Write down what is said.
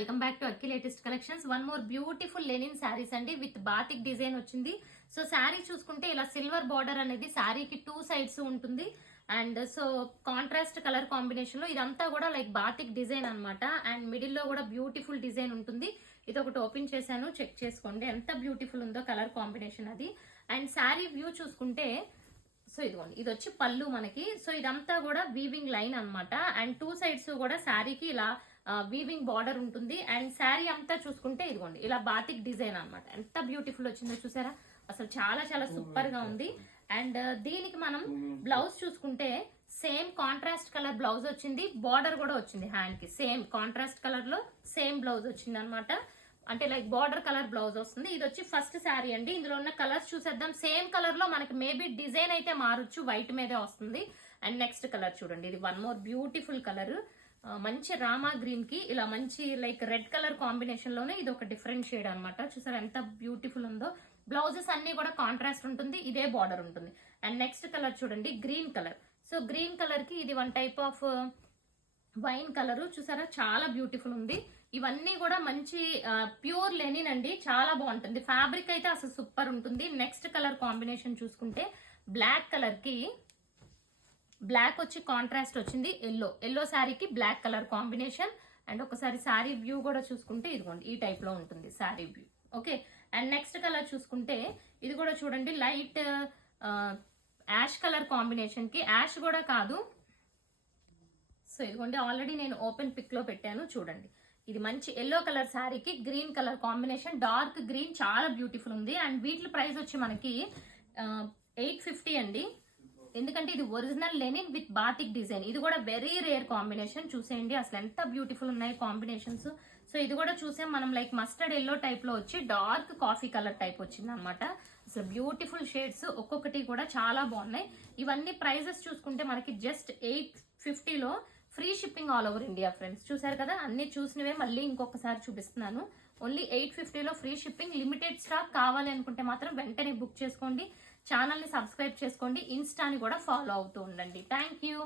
Welcome back to Akki latest collections. One more beautiful Lenin saris అండి with batik design వచ్చింది. So sari చూసుకుంటే ఇలా silver border అనేది శారీకి 2 సైడ్స్ ఉంటుంది. And so contrast colour combination లో ఇదంతా కూడా లైక్ బాతిక్ డిజైన్ అన్నమాట. అండ్ మిడిల్ లో కూడా బ్యూటిఫుల్ డిజైన్ ఉంటుంది. ఇది ఒకటి ఓపెన్ చేశాను, చెక్ చేసుకోండి ఎంత బ్యూటిఫుల్ ఉందో కలర్ కాంబినేషన్ అది. అండ్ శారీ వ్యూ చూసుకుంటే సో ఇదిగోండి, ఇది వచ్చి పళ్ళు మనకి. సో ఇదంతా కూడా వీవింగ్ లైన్ అన్నమాట. అండ్ 2 సైడ్స్ కూడా శారీకి ఇలా వీవింగ్ బార్డర్ ఉంటుంది. అండ్ శారీ అంతా చూసుకుంటే ఇదిగోండి ఇలా బాతిక్ డిజైన్ అన్నమాట. ఎంత బ్యూటిఫుల్ వచ్చిందో చూసారా, అసలు చాలా చాలా సూపర్ గా ఉంది. అండ్ దీనికి మనం బ్లౌజ్ చూసుకుంటే సేమ్ కాంట్రాస్ట్ కలర్ బ్లౌజ్ వచ్చింది, బార్డర్ కూడా వచ్చింది హ్యాండ్ కి. సేమ్ కాంట్రాస్ట్ కలర్ లో సేమ్ బ్లౌజ్ వచ్చింది అనమాట. అంటే లైక్ బార్డర్ కలర్ బ్లౌజ్ వస్తుంది. ఇది వచ్చి ఫస్ట్ శారీ అండి. ఇందులో ఉన్న కలర్స్ చూసేద్దాం. సేమ్ కలర్ లో మనకి మేబీ డిజైన్ అయితే మారొచ్చు, వైట్ మీదే వస్తుంది. అండ్ నెక్స్ట్ కలర్ చూడండి, ఇది వన్ మోర్ బ్యూటిఫుల్ కలర్. మంచి రామా గ్రీన్ కి ఇలా మంచి లైక్ రెడ్ కలర్ కాంబినేషన్ లోనే ఇది ఒక డిఫరెంట్ షేడ్ అనమాట. చూసారా ఎంత బ్యూటిఫుల్ ఉందో. బ్లౌజెస్ అన్ని కూడా కాంట్రాస్ట్ ఉంటుంది, ఇదే బార్డర్ ఉంటుంది. అండ్ నెక్స్ట్ కలర్ చూడండి, green colour. So green colour కి ఇది one type of wine colour. చూసారా చాలా బ్యూటిఫుల్ ఉంది. ఇవన్నీ కూడా మంచి ప్యూర్ లెనిన్ అండి, చాలా బాగుంటుంది. ఫ్యాబ్రిక్ అయితే అసలు సూపర్ ఉంటుంది. నెక్స్ట్ కలర్ కాంబినేషన్ చూసుకుంటే బ్లాక్ కలర్ కి బ్లాక్ వచ్చి కాంట్రాస్ట్ వచ్చింది, ఎల్లో శారీకి బ్లాక్ కలర్ కాంబినేషన్. అండ్ ఒకసారి శారీ వ్యూ కూడా చూసుకుంటే ఇదిగోండి ఈ టైప్ లో ఉంటుంది sari view. Okay, and next colour చూసుకుంటే ఇది కూడా చూడండి లైట్ యాష్ కలర్ కాంబినేషన్ కి, యాష్ కూడా కాదు. సో ఇదిగోండి ఆల్రెడీ నేను ఓపెన్ పిక్ లో పెట్టాను చూడండి. ఇది మంచి ఎల్లో కలర్ శారీకి green colour combination, dark green, చాలా బ్యూటిఫుల్ ఉంది. అండ్ వీటి ప్రైస్ వచ్చి మనకి 850 అండి. ఎందుకంటే ఇది original Lenin with batik design. ఇది కూడా వెరీ రేర్ కాంబినేషన్. చూసేయండి అసలు ఎంత బ్యూటిఫుల్ ఉన్నాయి కాంబినేషన్స్. సో ఇది కూడా చూసాం మనం, లైక్ మస్టర్డ్ ఎల్లో టైప్ లో వచ్చి డార్క్ కాఫీ కలర్ టైప్ వచ్చింది అనమాట. అసలు బ్యూటిఫుల్ షేడ్స్, ఒక్కొక్కటి కూడా చాలా బాగున్నాయి. ఇవన్నీ ప్రైజెస్ చూసుకుంటే మనకి జస్ట్ 850 లో free shipping all over India friends. చూసారు కదా, అన్ని చూసినవే మళ్ళీ ఇంకొకసారి చూపిస్తున్నాను. ఓన్లీ 850 లో ఫ్రీ షిప్పింగ్. లిమిటెడ్ స్టాక్ కావాలి అనుకుంటే మాత్రం వెంటనే బుక్ చేసుకోండి. ఛానల్ ని సబ్స్క్రైబ్ చేసుకోండి, ఇన్స్టాని కూడా ఫాలో అవుతూ ఉండండి. Thank you.